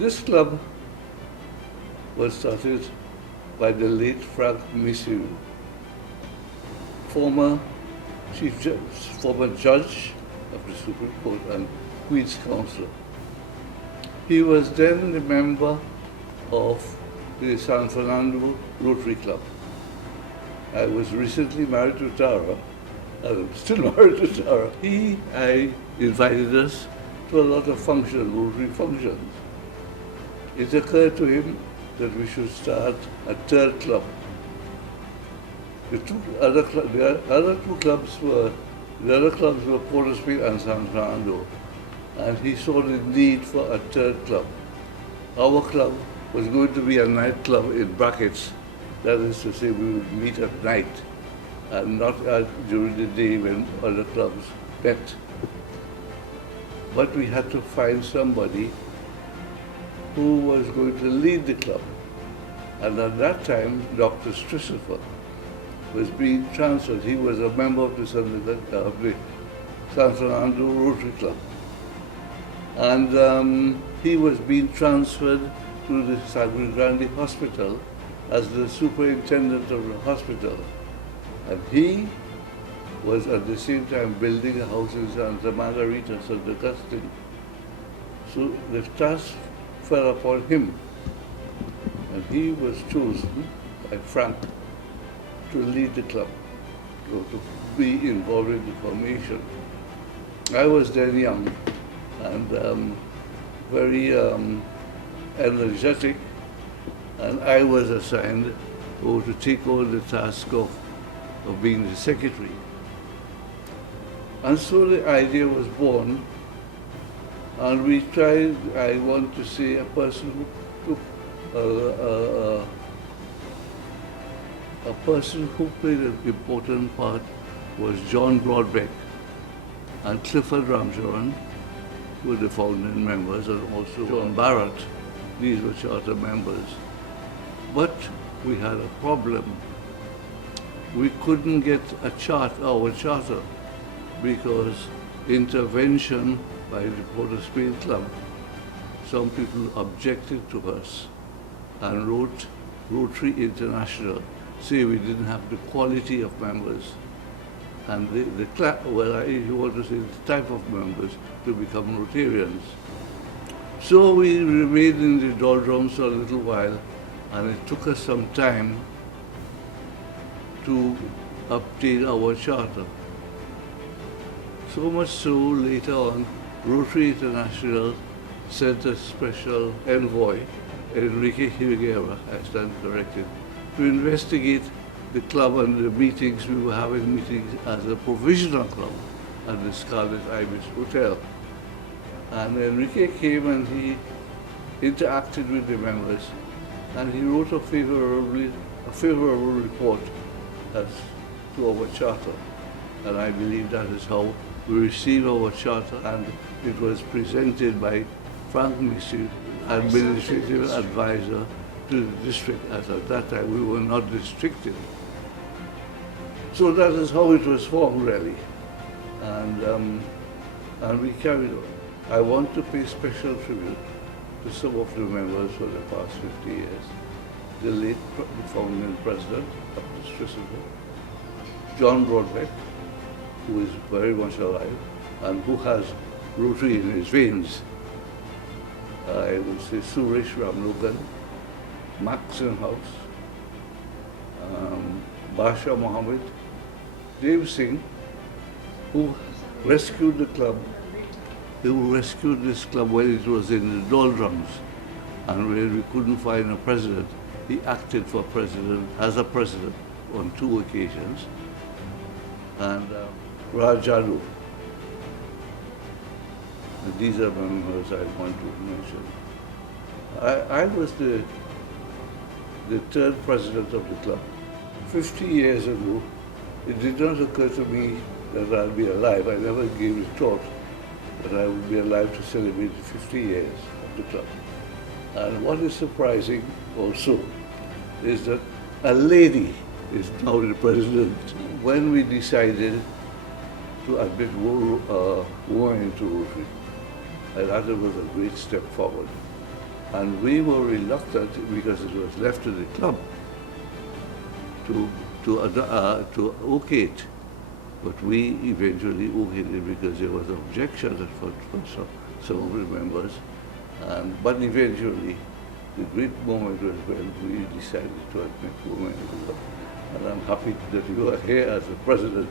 This club was started by the late Frank Missiu, former former judge of the Supreme Court and Queen's Counsel. He was then a member of the San Fernando Rotary Club. I was recently married to Tara, and I'm still married to Tara. I invited us to a lot of functions, Rotary functions. It occurred to him that we should start a third club. The other clubs were Port of Spain and San Fernando, and he saw the need for a third club. Our club was going to be a nightclub in brackets. That is to say, we would meet at night and not during the day when other clubs met. But we had to find somebody who was going to lead the club. And at that time, Dr. Christopher was being transferred. He was a member of the San Fernando Rotary Club. And he was being transferred to the San Grande Hospital as the superintendent of the hospital. And he was at the same time building a house in Santa Margarita, St. Augustine. So the task fell upon him. And he was chosen by Frank to lead the club, or to be involved in the formation. I was then young and very energetic, and I was assigned to take on the task of being the secretary. And so the idea was born, and we tried, I want to say, a person who played an important part was John Broadbeck and Clifford Ramcharan, who were the founding members, and also John Barrett. These were charter members. But we had a problem. We couldn't get our charter, because intervention by the Port of Spain Club, some people objected to us and wrote Rotary International, say we didn't have the quality of members and if you want to say the type of members to become Rotarians. So we remained in the doldrums for a little while, and it took us some time to obtain our charter. So much so, later on, Rotary International sent a special envoy, Enrique Higuera, I stand corrected, to investigate the club and the meetings. We were having meetings as a provisional club at the Scarlet Ibis Hotel. And Enrique came and he interacted with the members, and he wrote a favorable report as to our charter. And I believe that is how we received our charter, and it was presented by Frank Missiu, administrative advisor to the district, as at that time we were not districted. So that is how it was formed, really. And we carried on. I want to pay special tribute to some of the members for the past 50 years. The late founding president of the Christopher, John Broadbeck, who is very much alive and who has Rotary in his veins. I would say Suresh Ramlogan, Maxon House, Basha Mohammed, Dave Singh, who rescued the club. Who rescued this club when it was in the doldrums, and when we couldn't find a president, he acted for president, as a president, on 2 occasions. And Rajadu. And these are members I want to mention. I was the third president of the club. 50 years ago, it did not occur to me that I'd be alive. I never gave it thought that I would be alive to celebrate 50 years of the club. And what is surprising also is that a lady is now the president. When we decided to admit women into Rotary, I thought it was a great step forward. And we were reluctant because it was left to the club to okay it. But we eventually okayed it because there was an objection for some of the members. But eventually, the great moment was when we decided to admit women. And I'm happy that you are here as the president.